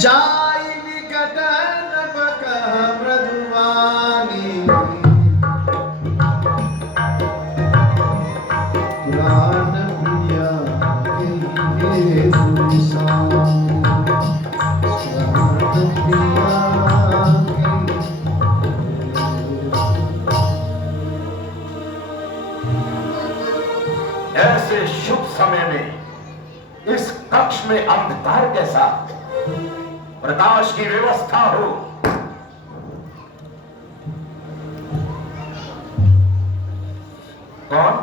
जाई निकट नपक मृदुवानी पुराण प्रिया के सुनिसान पुराण प्रिया ऐसे शुभ समय में इस कक्ष में अंधकार कैसा, प्रकाश की व्यवस्था हो। कौन?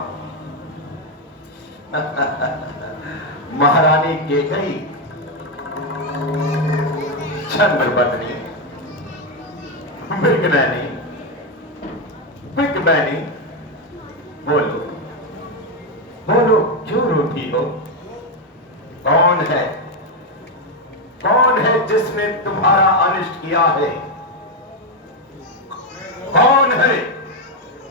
महारानी केकई, चंद्रपत्नी, मृगनयनी, पिकमैनी। बोलो बोलो, क्यों रोती हो? कौन है, कौन है जिसने तुम्हारा अनिष्ट किया है? कौन है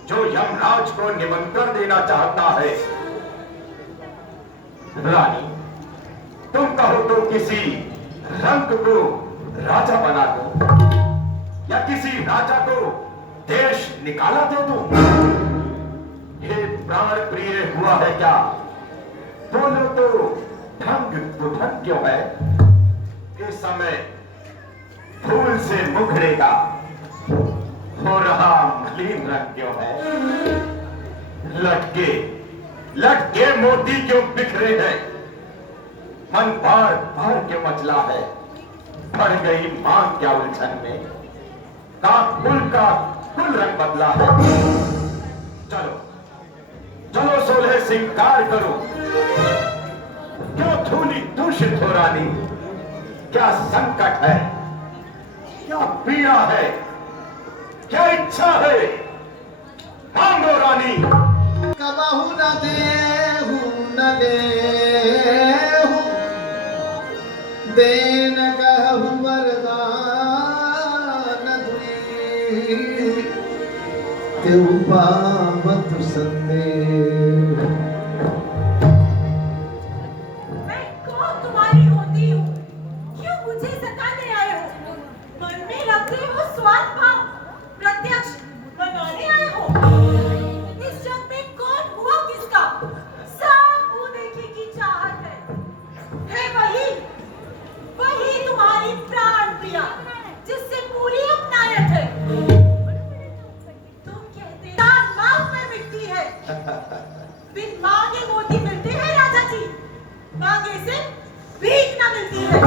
जो यमराज को निमंत्रण देना चाहता है? रानी, तुम कहो तो किसी रंग को राजा बना दो, या किसी राजा को देश निकाला दे दो। हे प्राण प्रिय हुआ है क्या? बोलो तो, ढंग बुढ़ंग क्यों है? इस समय फूल से मुखड़ेगा हो रहा मलिन रंग क्यों है? लटके लटके मोती क्यों बिखरे हैं? मन बार बार क्यों मचला है? पड़ गई मांग क्या उलझन में? का कुल रंग बदला है। चलो चलो सोलह सिंगार करो। क्यों धूली दूषित हो रानी? क्या संकट है, क्या पीड़ा है, क्या इच्छा है? मांगो रानी। कबहु न देहु न लेहु, देन कहु वरदान दुई, तेउ पावत संदेह। मैं कौन तुम्हारी होती हूँ? क्यों मुझे सताने आए हो? मन में रखते हो स्वार्थ भाव, प्रत्यक्ष बनाने आए हो। इस जग में कौन हुआ किसका? सब मुंह देखने की चाहत है वही वही तुम्हारी प्राण प्रिया, जिससे पूरी अपनायत है। तुम कहते दान मांग पर मिटती है। बिन मांगे मोती मिलते हैं राजा जी, मांगे से भीख न मिलती है।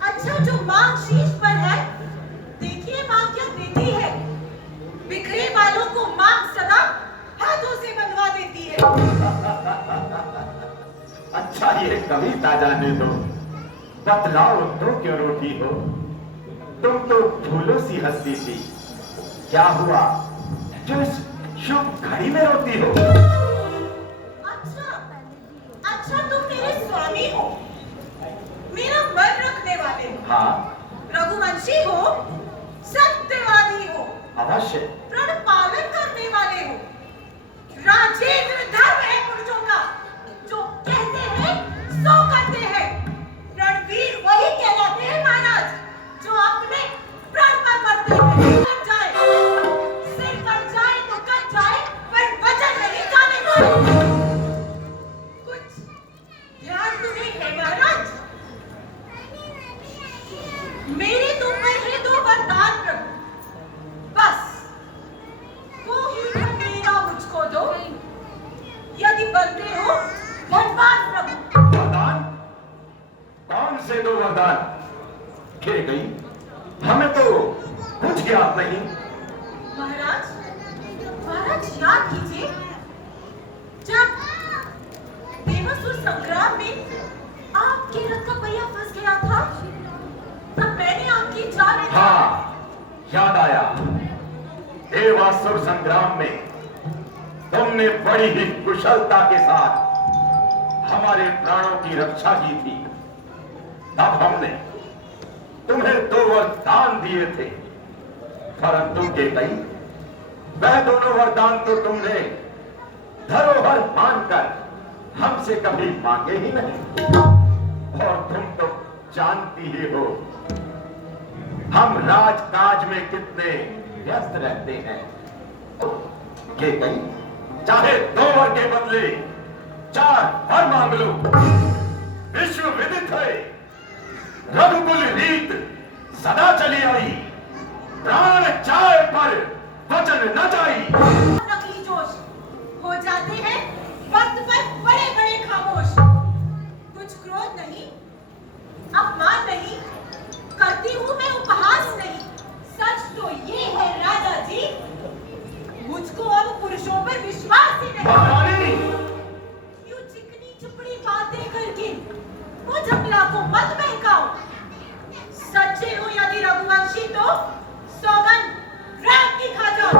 अच्छा जो मांग शीश पर है, देखिए मांग क्या देती है। बिखरे बालों को मांग सदा हाथों से बंधवा देती है। अच्छा ये कविता जाने दो, बतलाओ तो क्यों रोती हो? तुम तो फूलों सी हंसती थी, क्या हुआ जो इस शुभ घड़ी में रोती हो? अच्छा तुम मेरे स्वामी हो, मेरा मन रखने वाले हो। हाँ, रघुवंशी हो, सत्यवादी हो, अवश्य प्रण पालन करने वाले हो। राजेंद्र धर्म है पुरुषों का, जो कहते हैं सो करते हैं। रणवीर वही कहलाते हैं महाराज, जो अपने प्राण पर मरते हैं। कट जाए सिर कट जाए तो कट जाए, पर वचन नहीं जाने पाए। कुछ ध्यान तुम्हें है महाराज? मेरे तुम पर है दो वरदान प्रभु, बस वो ही मेरा मुझको दो। यदि बनते हो धनवान प्रभु। वरदान? कौन से दो वरदान? खे गई, हमें तो कुछ ज्ञात नहीं। महाराज याद कीजिए, जब देवासुर संग्राम में आपके रथ का पहिया फंस गया था, तब मैंने आपकी जान। हाँ, याद आया। देवासुर संग्राम में तुमने बड़ी ही कुशलता के साथ हमारे प्राणों की रक्षा की थी। तब हमने तुम्हें 2 वरदान दिए थे, परंतु केकई वह दोनों वरदान तो तुमने धरोहर मानकर हमसे कभी मांगे ही नहीं। और तुम तो जानती ही हो हम राजकाज में कितने व्यस्त रहते हैं। केकई चाहे 2 वर के बदले 4 वर मांग लो। विश्व विदित है रघुकुल रीत सदा चली आई, प्राण जाए पर वचन न जाई। नकली जोश हो जाते हैं वक्त पर बड़े बड़े खामोश। कुछ क्रोध नहीं, अपमान नहीं करती हूँ मैं, उपहास नहीं। सच तो ये है राजा जी, मुझको अब पुरुषों पर विश्वास ही नहीं। महारानी यूं चिकनी चुपड़ी बातें करके मुझ अमला को मत बहकाओ। सच्चे हो यदि रघुवंशी तो सौगंध राम की खा जाओ।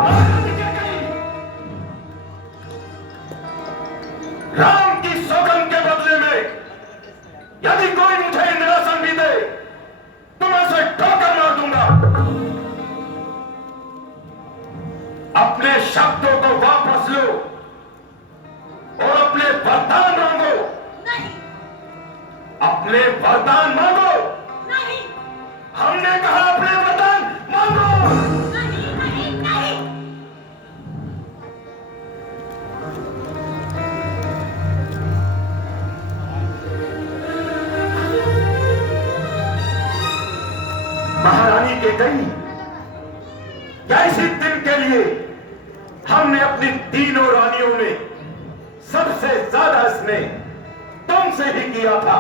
राम की सौगंध के बदले में यदि कोई मुझे इंद्रासन भी दे तो मैं उसे ठोकर मार दूंगा। अपने शब्दों को वापस लो और अपने वरदान मांगो। नहीं अपने वरदान मांगो। नहीं हमने कहा अपने वरदान मांगो। नहीं नहीं नहीं। महारानी केकई इसी दिन के लिए हमने अपनी तीनों रानियों में सबसे ज्यादा स्नेह तुमसे ही किया था।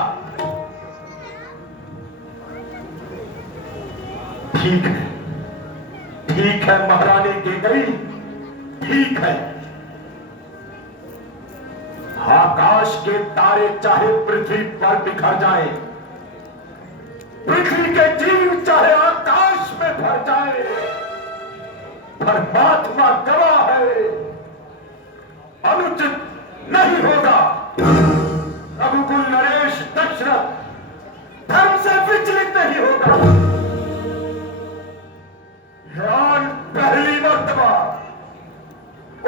ठीक है महारानी केकई, ठीक है। आकाश के तारे चाहे पृथ्वी पर बिखर जाएं, पृथ्वी के जीव चाहे आकाश में भर जाए, परमात्मा गवाह है अनुचित नहीं होगा। रघुकुल नरेश दशरथ धर्म से विचलित नहीं होगा। ध्यान पहली मर्तबा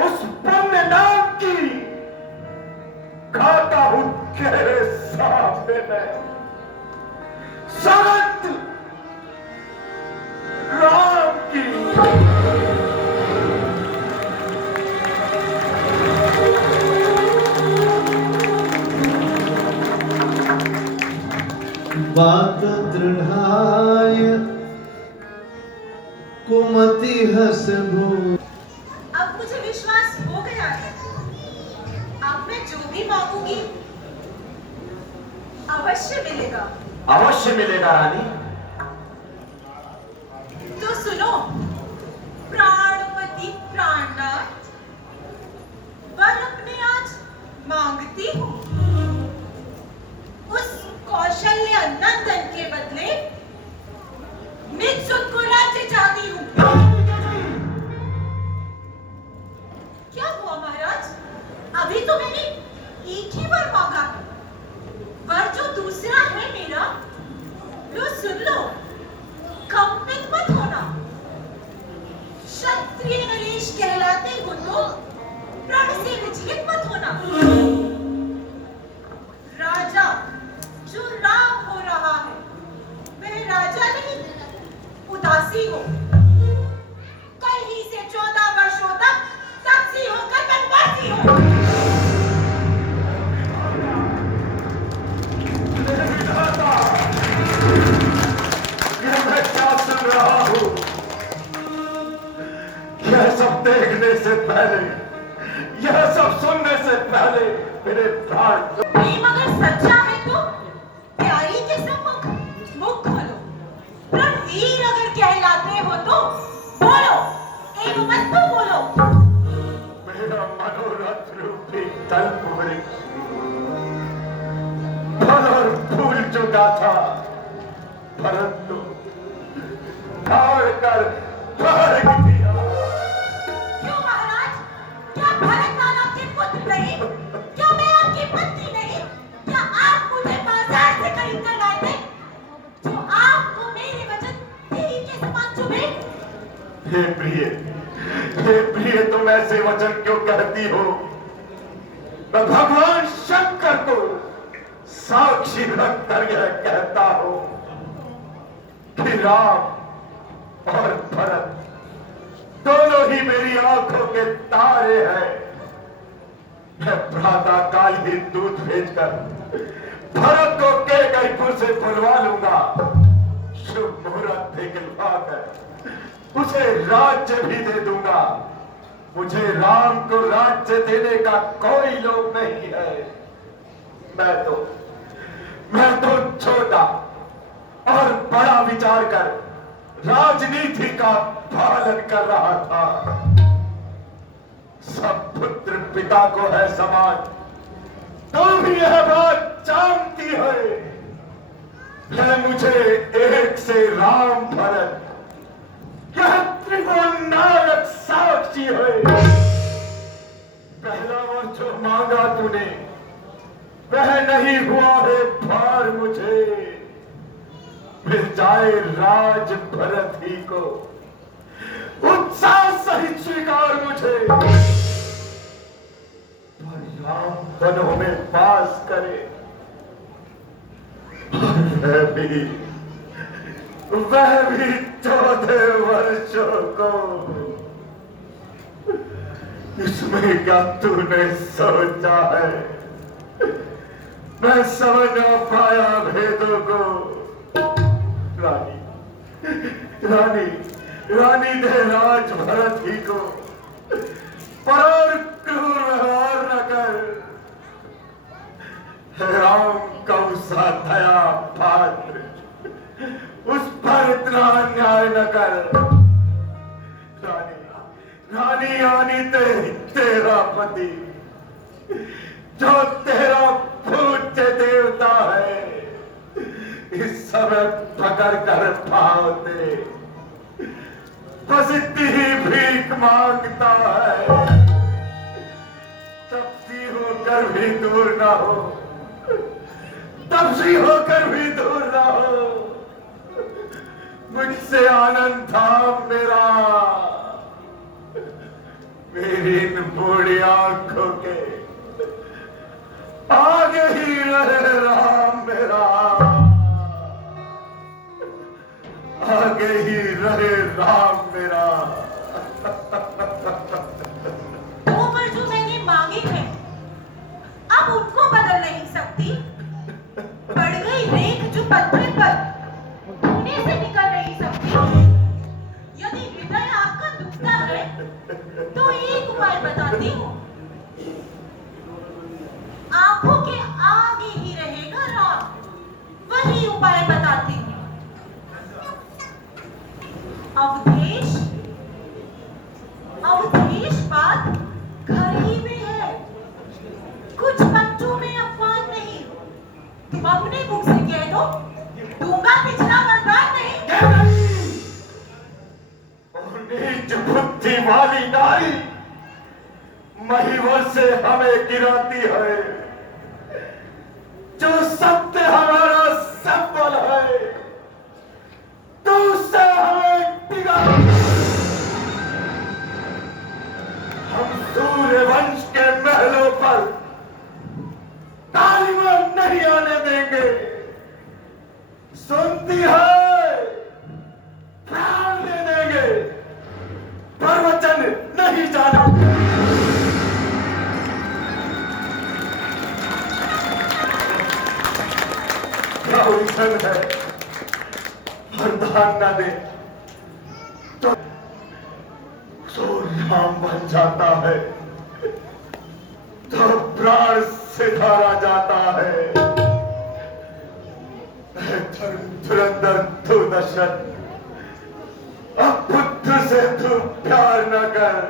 उस पुण्य नाम की खाता हूं गहरे सामने में। सगत राम की। बात दृढ़ाय कुमति हसबो। अब मुझे विश्वास हो गया है, अब मैं जो भी मांगूंगी अवश्य मिलेगा। अवश्य मिलेगा रानी। तो सुनो प्राणपति प्राणनाथ, वर अपने आज मांगती हूँ। उस कौशल्य नंदन के बदले निज सुत को राज्य चाहती हूँ। क्या हुआ महाराज, अभी तो मैंने एक ही वर मांगा है। वर जो दूसरा है मेरा, लो सुन लो, कंपित मत होना। क्षत्रिय नरेश कहलाते हो तो प्रण से विचलित मत होना। राजा जो राम हो रहा है वह राजा नहीं, उदासी हो। कल ही से 14 वर्षों तक तपसी होकर बनवासी हो। मैं क्या सुन रहा हूं? यह सब देखने से पहले, यह सब सुनने से पहले मेरे प्राण। प्रेम अगर सच्चा है तो प्यारी के सम्मुख मुख खोलो। रणवीर अगर कहलाते हो तो बोलो, एक वस्तु बोलो। मेरा मनोरथ रूपी कल्प वृक्ष फल और फूल चुका था, परंतु फाड़ कर फाड़ दिया। हे प्रिय, तुम ऐसे वचन क्यों कहती हो? मैं भगवान शंकर को साक्षी रखकर यह कहता हूं कि राम और भरत दोनों ही मेरी आंखों के तारे हैं। मैं प्रातः काल ही दूध भेजकर भरत को केकईपुर से बुलवा लूंगा। शुभ मुहूर्त दिखलाकर उसे राज्य भी दे दूंगा। मुझे राम को राज्य देने का कोई लोभ नहीं है। मैं तो छोटा और बड़ा विचार कर राजनीति का पालन कर रहा था। सब पुत्र पिता को है समान, तो भी यह बात जानती है मुझे एक से राम भरत यह त्रिभुवन नायक साक्षी है। पहला वर जो मांगा तूने वह नहीं हुआ है भार मुझे। मिल जाए राज भरत ही को उत्साह सहित स्वीकार मुझे। पर राम वनों में वास करे, वह भी 14 वर्षों को। इसमें क्या तूने सोचा है? मैं समझ न पाया भेदों को। रानी दे राज भरत ही को, पर क्रूर व्यवहार न कर। राम कौसा दया पात्र, उस पर इतना अन्याय न कर। रानी तेरा पति जो तेरा पूज्य देवता है, इस समय पकड़ कर पाओ तेरे बस इतनी ही भीख मांगता है। तपसी होकर भी दूर ना हो, तपसी होकर भी दूर ना हो। मुझसे आनंद था मेरा, मेरी इन बूढ़ी आंखों के आगे ही रहे राम मेरा, आगे ही रहे राम मेरा। वो पर जो मैंने मांगी है अब उनको बदल नहीं सकती। बढ़ गई रेख जो पत्थर पर धोने से निकल नहीं सकती। यदि हृदय आपका दुखता है तो एक उपाय बताती हूँ। आंखों के आगे ही रहेगा राम, वही उपाय बताती हूँ। अवधेश बात घर ही में है, कुछ बच्चों में अपमान नहीं। तुम अपने मुख से कह दो, दूंगा पिछला वरदान नहीं। नीच बुद्धि वाली नारी महिवर से हमें गिराती है। जो सत्य हमारा संबल है, तो उससे हमें पिघा। हम सूर्य वंश के महलों पर तालिबान नहीं आने देंगे। सुनती है, प्राण दे देंगे, पर वचन नहीं जाना। क्या उलझन है? वरदान न दे तो राम बन जाता है, तो प्राण से धारा जाता है। धुरंधर तू दशरथ, अब पुत्र से तू प्यार न कर।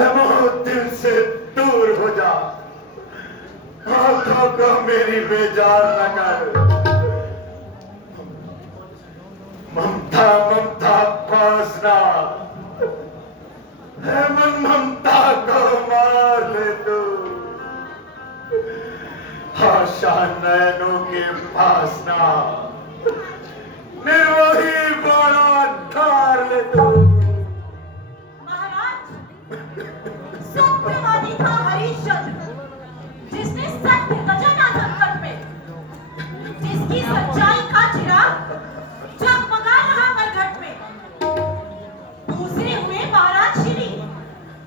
एमो दिल से दूर हो जा, आंखों को मेरी बेजार न कर। ममता पासना है, ममता को मार ले तू। आशा नैनों के पासना, निर्मोही बड़ा धार ले तू। महाराज, सत्यवादी था हरिश्चंद्र, जिसने सत्य गजना संकट में, जिसकी सच्चाई का चिराग जगमगा रहा मरघट में। दूसरे हुए महाराज श्री,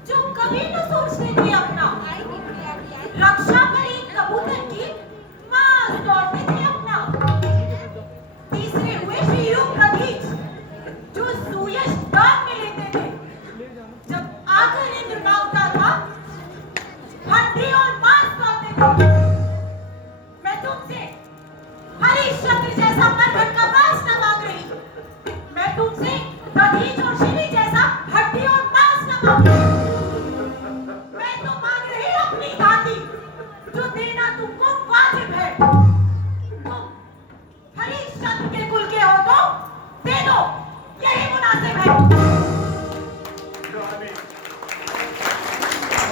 जो कभी न सोचते थे अपना, रक्षा कर एक कबूतर की मांस दौड़ते थे अपना। तीसरे हुए श्री युग प्रतीक, जो सुयश दान में लेते थे। जब आकर इंद्र मांगता था, हड्डी और मांस पाते थे। मैं तुमसे हरिश्चंद्र जैसा मरघट का मांस न मांग रही, मैं तुमसे दधीच और श्री जैसा हड्डी और मांस न मांग रही। मैं तो मांग रही अपनी दाती, जो देना तुमको वाजिब है। तुम हरिश्चंद्र के कुल के हो तो दे दो, यही मुनासिब है। रानी,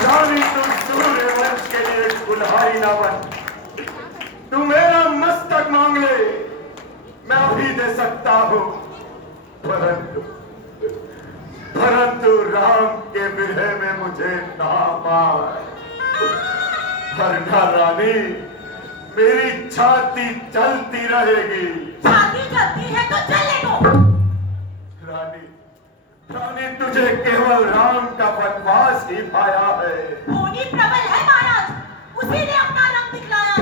रानी तुम सूर्यवंश के लिए कुल्हाड़ी ना बन। तू मेरा मस्तक मांग ले, मैं अभी दे सकता हूं। परंतु परंतु राम के विरह में मुझे ना मार। वरना रानी, मेरी छाती चलती रहेगी। छाती चलती है तो चले दो। रानी, रानी तुझे केवल राम का वनवास ही पाया है। होनी प्रबल है महाराज, उसी ने अपना रंग दिखलाया।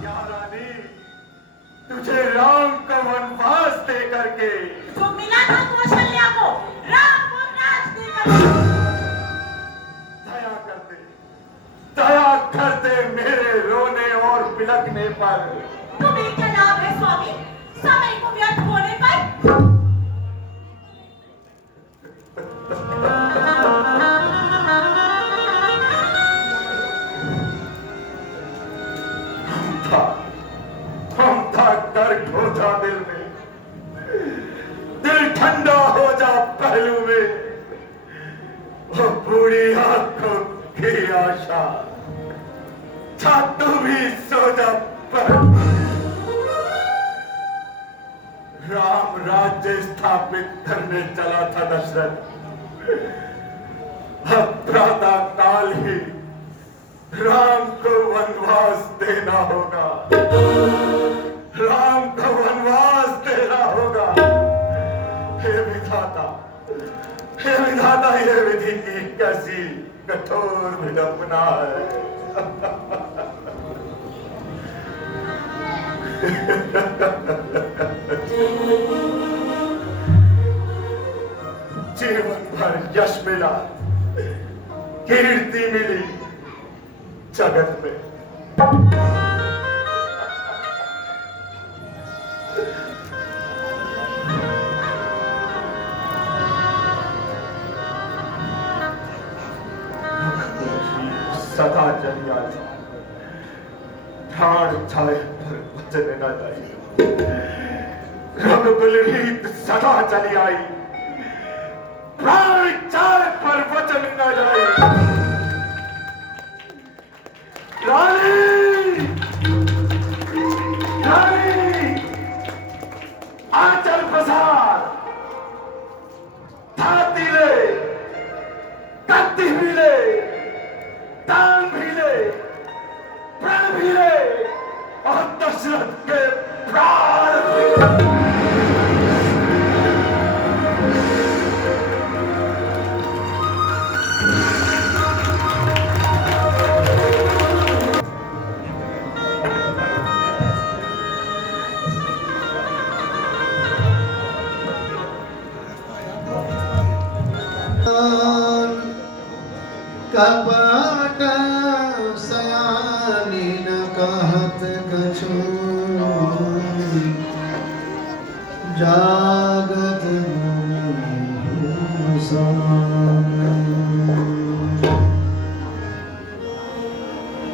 क्या रानी, तुझे राम का वनवास दे करके जो मिला था कौशल्या को, राम को राज देकर। दया करते, दया करते मेरे रोने और बिलखने पर। तुम्हें क्या लाभ है स्वामी, समय को व्यर्थ होने पर? हम था डर खो जा दिल में, दिल ठंडा हो जा पहलू में। वो बूढ़ी आंखों की आशा, था तू भी सो जा पर। राम राज्य स्थापित करने चला था दशरथ, अब प्रातः काल ही राम को वनवास देना होगा। राम को वनवास देना होगा। हे विधाता, हे विधाता, ये विधि की कैसी कठोर विडंबना है। जीवन भर यश मिला, कीर्ति मिली जगत में, सदा चली आई। प्राण जाए पर वचन न जाए। रघुकुल रीत सदा चली आई, प्राण जाए पर वचन न जाए। रानी, रानी, आंचल पसार, छाती ले, कत्ती भी ले, दान भी ले, प्राण भी ले, और दशरथ के प्राण भी ले। कपट सयानी न कहत कछु, जागत